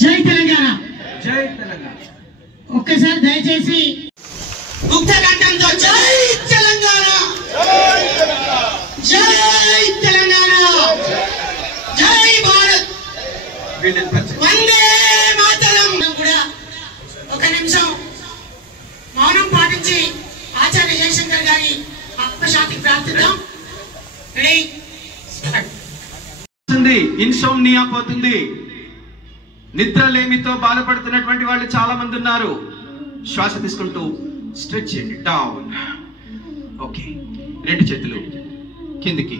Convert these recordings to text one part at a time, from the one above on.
జై తెలంగాణ, జై తెలంగాణ. ఒక్కసారి దయచేసి ముక్త కంఠంతో జై తెలంగాణ, జై తెలంగాణ, జై భారత్, వందే మాతరం కూడా ఒక నిమిషం మౌనం పాటించి ఆచార్య జయశంకర్ గారి ఆత్మశాంతికి ప్రార్థిద్దాం. ఇన్సోమ్నియా పోతుంది. నిద్రలేమితో బాధపడుతున్నటువంటి వాళ్ళు చాలా మంది ఉన్నారు. శ్వాస తీసుకుంటూ స్ట్రెచ్ చేయండి, డౌన్. ఓకే, రెండు చేతులు కిందికి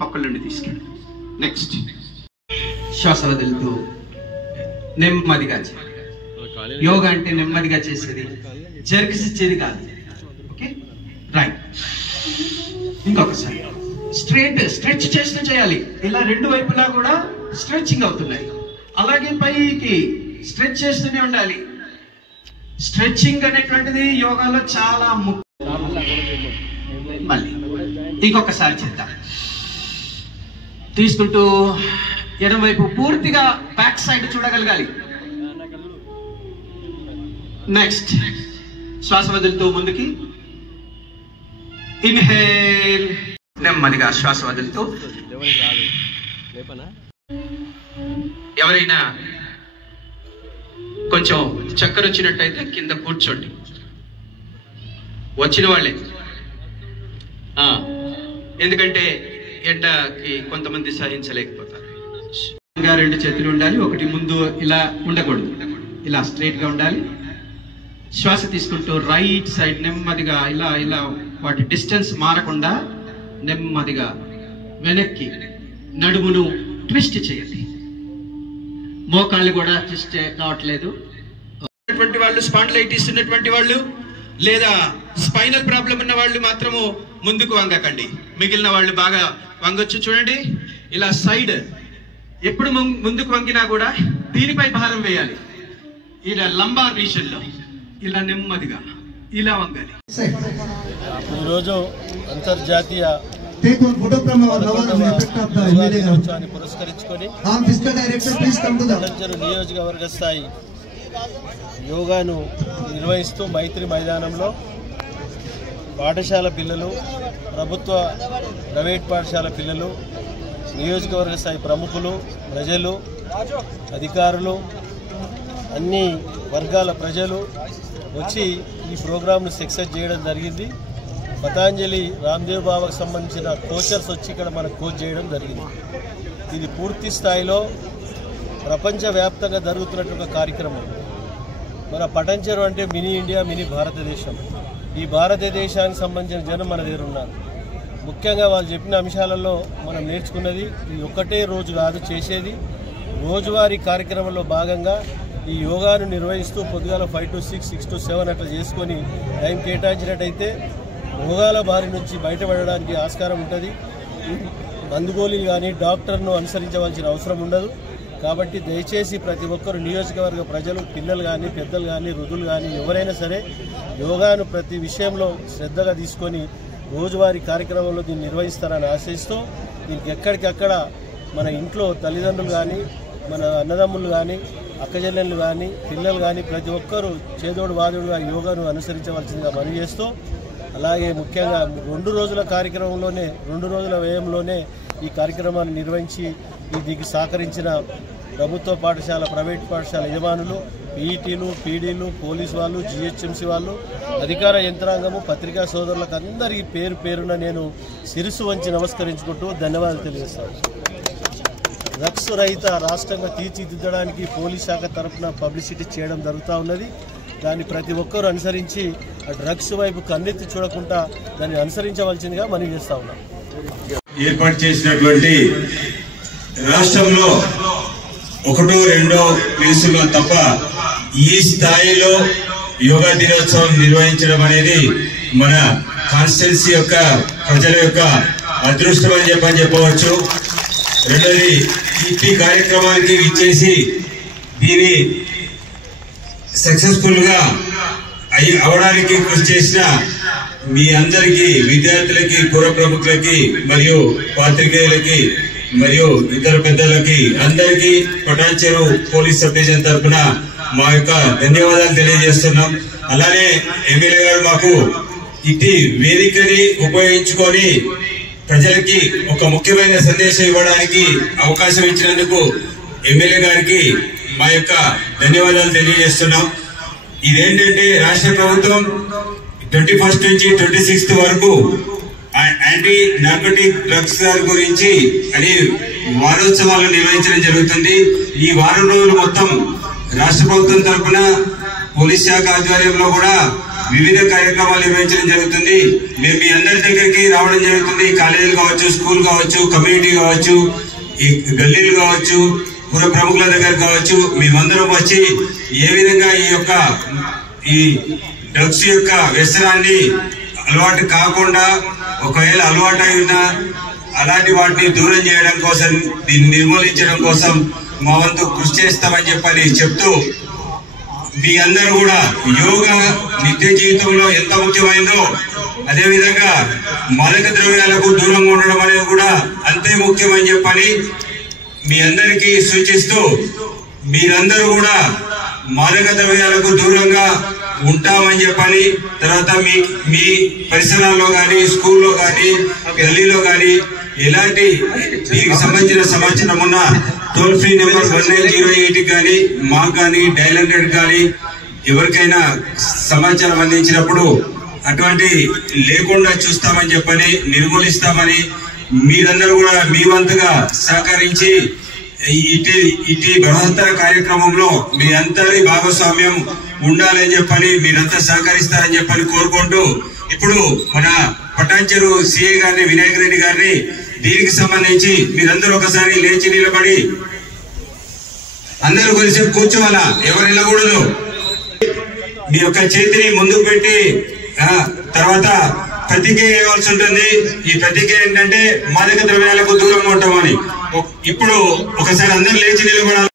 పక్కల నుండి తీసుకెళ్ళండి. నెక్స్ట్ శ్వాస వదులుతూ నెమ్మదిగా చేయాలి. యోగా అంటే నెమ్మదిగా చేసేది, జర్క్స్ ఇచ్చేది కాదు. Okay, right. ఇంకొకసారి స్ట్రెచ్ చేస్తూ చేయాలి. ఇలా రెండు వైపులా కూడా స్ట్రెచ్చింగ్ అవుతున్నాయి. అలాగే పైకి స్ట్రెచ్ చేస్తూనే ఉండాలి. స్ట్రెచ్చింగ్ అనేటువంటిది యోగాలో చాలా ముఖ్యం. మళ్ళీ ఇంకొకసారి చేద్దాం. తీసుకుంటూ ఎడమ వైపు పూర్తిగా బ్యాక్ సైడ్ చూడగలగాలి. నెక్స్ట్ శ్వాస వదులుతూ ముందుకి ఇన్హేల్, నెమ్మదిగా శ్వాస వదులుతూ. ఎవరైనా కొంచెం చక్కర వచ్చినట్టయితే కింద కూర్చోండి. వచ్చిన వాళ్ళే, ఎందుకంటే ఎండకి కొంతమంది సహించలేకపోతారు. రెండు చేతులు ఉండాలి. ఒకటి ముందు ఇలా ఉండకూడదు, ఇలా స్ట్రైట్ గా ఉండాలి. శ్వాస తీసుకుంటూ రైట్ సైడ్ నెమ్మదిగా ఇలా ఇలా వాటి డిస్టెన్స్ మారకుండా నెమ్మదిగా వెనక్కి నడుమును ట్విస్ట్ చేయండి. మోకాళ్ళు కూడా ట్విస్ట్ కావట్లేదు. వాళ్ళు స్పాండిలైటిస్ ఉన్నటువంటి వాళ్ళు లేదా స్పైనల్ ప్రాబ్లం ఉన్న వాళ్ళు మాత్రము ముందుకు వంగకండి. మిగిలిన వాళ్ళు బాగా వంగొచ్చు. చూడండి, ఇలా సైడ్ ఎప్పుడు ముందుకు వంగినా కూడా దీనిపై భారం వేయాలి. ఇలా లంబార్ రీజన్ లో ఇలా నెమ్మదిగా ఇలా వంగాలి. ఈరోజు అంతర్జాతీయ పురస్కరించుకొని నియోజకవర్గ స్థాయి యోగాను నిర్వహిస్తూ మైత్రి మైదానంలో పాఠశాల పిల్లలు, ప్రభుత్వ ప్రైవేట్ పాఠశాల పిల్లలు, నియోజకవర్గ స్థాయి ప్రముఖులు, ప్రజలు, అధికారులు, అన్ని వర్గాల ప్రజలు వచ్చి ఈ ప్రోగ్రాంను సక్సెస్ చేయడం జరిగింది. పతాంజలి రామ్దేవ్ బాబాకు సంబంధించిన కోచర్స్ వచ్చి ఇక్కడ మనకు కోచ్ చేయడం జరిగింది. ఇది పూర్తి స్థాయిలో ప్రపంచవ్యాప్తంగా జరుగుతున్నటువంటి కార్యక్రమం. మన పటంచెరు అంటే మినీ ఇండియా, మినీ భారతదేశం. ఈ భారతదేశానికి సంబంధించిన జనం మన దగ్గర ఉన్నారు. ముఖ్యంగా వాళ్ళు చెప్పిన అంశాలలో మనం నేర్చుకున్నది ఇది ఒక్కటే రోజు కాదు చేసేది. రోజువారీ కార్యక్రమంలో భాగంగా ఈ యోగాను నిర్వహిస్తూ పొద్దుగాల 5 to 6, 6 to 7 అట్లా చేసుకొని టైం కేటాయించినట్టయితే రోగాల బారి నుంచి బయటపడడానికి ఆస్కారం ఉంటుంది. మందుగోళీలు కానీ డాక్టర్ను అనుసరించవలసిన అవసరం ఉండదు. కాబట్టి దయచేసి ప్రతి ఒక్కరు నియోజకవర్గ ప్రజలు, పిల్లలు కానీ, పెద్దలు కానీ, వృద్ధులు కానీ ఎవరైనా సరే యోగాను ప్రతి విషయంలో శ్రద్ధగా తీసుకొని రోజువారీ కార్యక్రమంలో దీన్ని నిర్వహిస్తారని ఆశిస్తూ దీనికి ఎక్కడికక్కడ మన ఇంట్లో తల్లిదండ్రులు కానీ, మన అన్నదమ్ములు కానీ, అక్కచెల్లెళ్ళు కానీ, పిల్లలు కానీ ప్రతి ఒక్కరూ చేదోడు వాదోడుగా యోగాను అనుసరించవలసిందిగా మనవి చేస్తూ, అలాగే ముఖ్యంగా 2 రోజుల కార్యక్రమంలోనే 2 రోజుల వ్యయంలోనే ఈ కార్యక్రమాన్ని నిర్వహించి దీనికి సహకరించిన ప్రభుత్వ పాఠశాల, ప్రైవేట్ పాఠశాల యజమానులు, పీఈటీలు, పీడీలు, పోలీసు వాళ్ళు, జిహెచ్ఎంసీ వాళ్ళు, అధికార యంత్రాంగము, పత్రికా సోదరులకు అందరికీ పేరు పేరున నేను శిరస్సు వంచి నమస్కరించుకుంటూ ధన్యవాదాలు తెలియజేస్తాను. డ్రగ్స్ రహిత రాష్ట్రంగా తీర్చిదిద్దడానికి పోలీస్ శాఖ తరఫున పబ్లిసిటీ చేయడం జరుగుతూ ఉన్నది. దాన్ని ప్రతి ఒక్కరూ అనుసరించి ఆ డ్రగ్స్ వైపు కన్నెత్తి చూడకుండా దాన్ని అనుసరించవలసిందిగా మనవి చేస్తా ఉన్నాం. ఏర్పాటు చేసినటువంటి రాష్ట్రంలో 1-2 ప్లేసుల్లో తప్ప ఈ స్థాయిలో యోగా దినోత్సవం నిర్వహించడం అనేది మన కాన్స్టిట్యున్సీ యొక్క ప్రజల యొక్క అదృష్టం అని చెప్పవచ్చు. రెండోది, ఈ కార్యక్రమానికి ఇచ్చేసి దీని సక్సెస్ఫుల్ గా అవడానికి కృషి చేసిన మీ అందరికీ, విద్యార్థులకి, పూర్వ ప్రముఖులకి మరియు పాత్రికేయులకి మరియు ఇతర పెద్దలకి అందరికీ పటాన్చెరు పోలీస్ సబ్ డివిజన్ తరఫున మా యొక్క ధన్యవాదాలు తెలియజేస్తున్నాం. అలానే ఎమ్మెల్యే గారు మాకు ఇది వేదికని ఉపయోగించుకొని ప్రజలకి ఒక ముఖ్యమైన సందేశం ఇవ్వడానికి అవకాశం ఇచ్చినందుకు ఎమ్మెల్యే గారికి మా యొక్క ధన్యవాదాలు తెలియజేస్తున్నాం. ఇదేంటంటే రాష్ట్ర ప్రభుత్వం 21 నుంచి 26 వరకు యాంటీ నార్కోటిక్ డ్రగ్స్ గురించి అని వారోత్సవాలు నిర్వహించడం జరుగుతుంది. ఈ వారం రోజులు మొత్తం రాష్ట్ర ప్రభుత్వం తరఫున పోలీస్ శాఖ ఆధ్వర్యంలో కూడా వివిధ కార్యక్రమాలు నిర్వహించడం జరుగుతుంది. మేము మీ అందరి దగ్గరికి రావడం జరుగుతుంది. కాలేజీలు కావచ్చు, స్కూల్ కావచ్చు, కమ్యూనిటీ కావచ్చు, ఈ గల్లీలు కావచ్చు, పుర ప్రముఖుల దగ్గర కావచ్చు, మేమందరం వచ్చి ఏ విధంగా ఈ డ్రగ్స్ యొక్క వ్యసనాన్ని అలవాటు కాకుండా ఒకవేళ అలవాటు అయినా అలాంటి వాటిని దూరం చేయడం కోసం, దీన్ని నిర్మూలించడం కోసం మా వంతు కృషి చేస్తామని చెప్పని చెప్తూ, మీ అందరూ కూడా యోగా నిత్య జీవితంలో ఎంత ముఖ్యమైందో అదేవిధంగా మాదక ద్రవ్యాలకు దూరంగా ఉండడం అనేది కూడా అంతే ముఖ్యమని చెప్పని మీ అందరికీ సూచిస్తూ, మీరందరూ కూడా మాదక ద్రవ్యాలకు దూరంగా ఉంటామని చెప్పని, తర్వాత మీ పరిసరాల్లో కానీ, స్కూల్లో కానీ, గల్లీలో కానీ ఎలాంటి దీనికి సంబంధించిన సమాచారం ఉన్న టోల్ ఫ్రీ నెంబర్ 1908 కానీ, మాకు కానీ, డైల్ 100 కానీ ఎవరికైనా సమాచారం అందించినప్పుడు అటువంటి లేకుండా చూస్తామని చెప్పని, నిర్మూలిస్తామని మీరందరూ కూడా మీ వంతుగా సహకరించి ఇటు బృహత్తర కార్యక్రమంలో మీ అందరి భాగస్వామ్యం ఉండాలని చెప్పని, మీరంతా సహకరిస్తారని చెప్పని కోరుకుంటూ, ఇప్పుడు మన పటాన్చెరు సిఐ గారిని, వినాయక్ రెడ్డి గారిని దీనికి సంబంధించి మీరందరూ ఒకసారి లేచి నిలబడి అందరూ కలిసి కూర్చోవాలా, ఎవరు నిలకూడదు. మీ యొక్క చేతిని ముందుకు పెట్టి తర్వాత ప్రతిజ్ఞ చేయవలసి ఉంటుంది. ఈ ప్రతిజ్ఞ ఏంటంటే మాదక ద్రవ్యాలకు దూరంగా ఉంటామని. ఇప్పుడు ఒకసారి అందరూ లేచి నిలబడాలి.